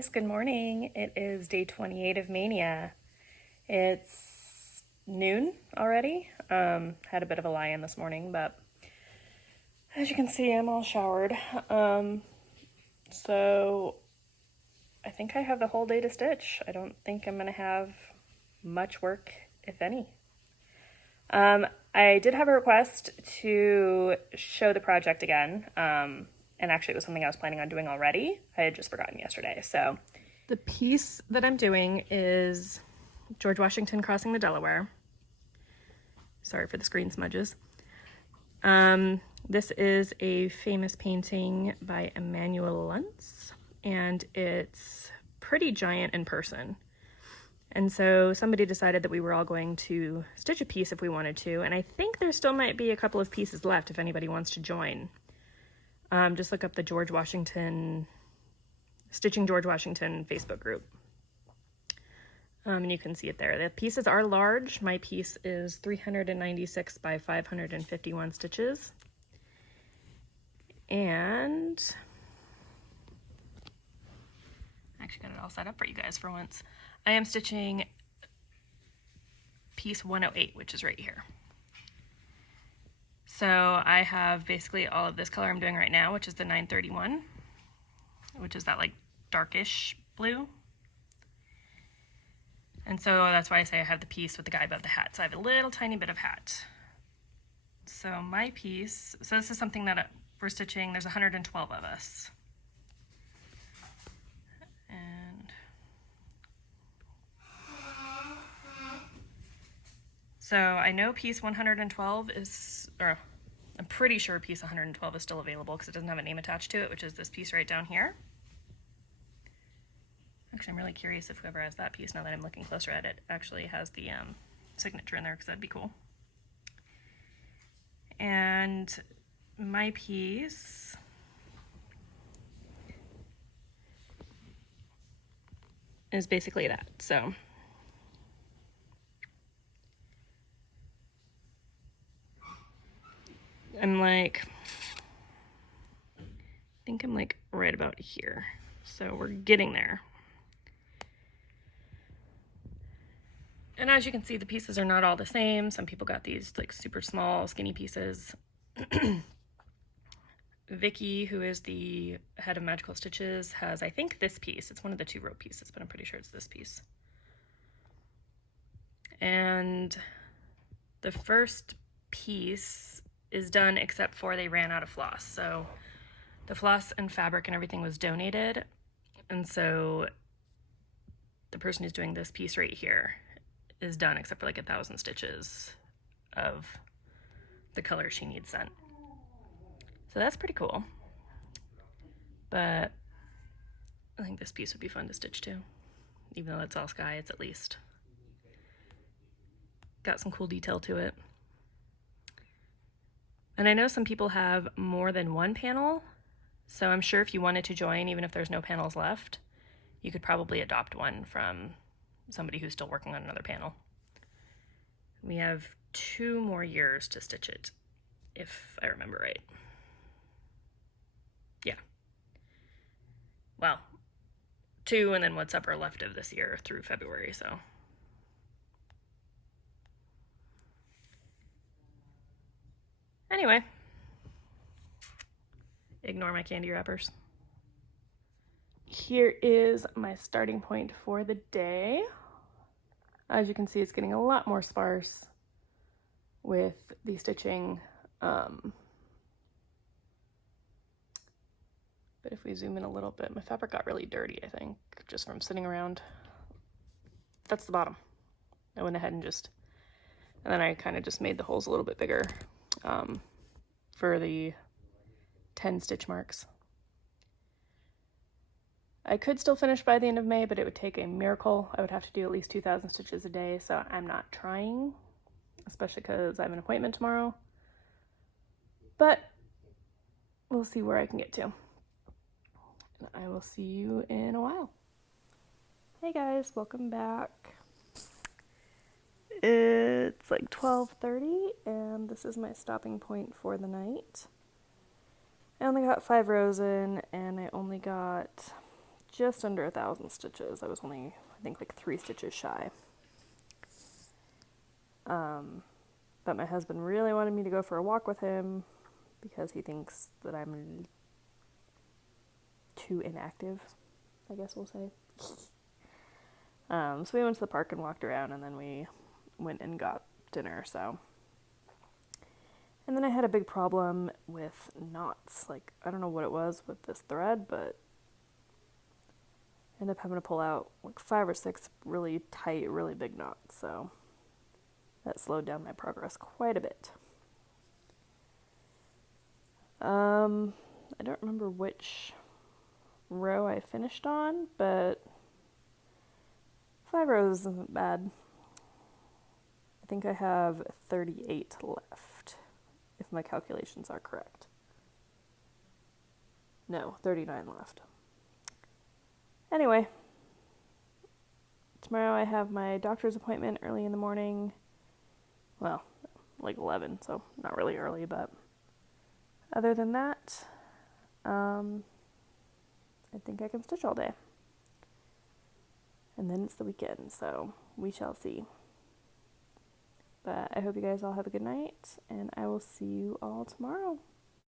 guys, good morning. It is day 28 of Mania. It's noon already. Had a bit of a lie-in this morning, but as you can see, I'm all showered. So I think I have the whole day to stitch. I don't think I'm gonna have much work, if any. I did have a request to show the project again. And actually it was something I was planning on doing already. I had just forgotten yesterday. So the piece that I'm doing is George Washington crossing the Delaware. Sorry for the screen smudges. This is a famous painting by Emanuel Luntz, and it's pretty giant in person. And so somebody decided that we were all going to stitch a piece if we wanted to, and I think there still might be a couple of pieces left if anybody wants to join. Just look up the Stitching George Washington Facebook group. And you can see it there. The pieces are large. My piece is 396 by 551 stitches. And I actually got it all set up for you guys for once. I am stitching piece 108, which is right here. So I have basically all of this color I'm doing right now, which is the 931, which is that like darkish blue. And so that's why I say I have the piece with the guy above the hat. So I have a little tiny bit of hat. So my piece, so this is something that we're stitching, there's 112 of us. And so I know piece 112 is, or I'm pretty sure piece 112 is still available because it doesn't have a name attached to it, which is this piece right down here. Actually, I'm really curious if whoever has that piece, now that I'm looking closer at it, actually has the signature in there, because that'd be cool. And my piece is basically that. So I think I'm like right about here. So we're getting there. And as you can see, the pieces are not all the same. Some people got these like super small, skinny pieces. Vicky, who is the head of Magical Stitches, has, I think, this piece. It's one of the 2 rope pieces, but I'm pretty sure it's this piece. And the first piece is done except for they ran out of floss. So the floss and fabric and everything was donated. And so the person who's doing this piece right here is done except for like 1,000 stitches of the color she needs sent. So that's pretty cool. But I think this piece would be fun to stitch too. Even though it's all sky, it's at least got some cool detail to it. And I know some people have more than one panel, so I'm sure if you wanted to join, even if there's no panels left, you could probably adopt one from somebody who's still working on another panel. We have 2 more years to stitch it, if I remember right. Yeah. Well, 2 and then what's upper left of this year through February, so. Anyway, ignore my candy wrappers. Here is my starting point for the day. As you can see, it's getting a lot more sparse with the stitching. But if we zoom in a little bit, my fabric got really dirty, I think, just from sitting around. That's the bottom. I went ahead and then I kind of just made the holes a little bit bigger for the 10 stitch marks. I could still finish by the end of May, but it would take a miracle. I would have to do at least 2,000 stitches a day, so I'm not trying, especially because I have an appointment tomorrow. But we'll see where I can get to. And I will see you in a while. Hey guys, welcome back. It's like 12:30, and this is my stopping point for the night. I only got 5 rows in, and I only got just under 1,000 stitches. I was only, I think, like 3 stitches shy. But my husband really wanted me to go for a walk with him because he thinks that I'm too inactive, I guess we'll say. So we went to the park and walked around, and then we went and got dinner, so. And then I had a big problem with knots. Like, I don't know what it was with this thread, but I ended up having to pull out like 5 or 6 really tight, really big knots, so that slowed down my progress quite a bit. I don't remember which row I finished on, but 5 rows isn't bad. I think I have 38 left, if my calculations are correct. No, 39 left. Anyway, tomorrow I have my doctor's appointment early in the morning. Well, like 11, so not really early, but other than that, I think I can stitch all day. And then it's the weekend, so we shall see. But I hope you guys all have a good night, and I will see you all tomorrow.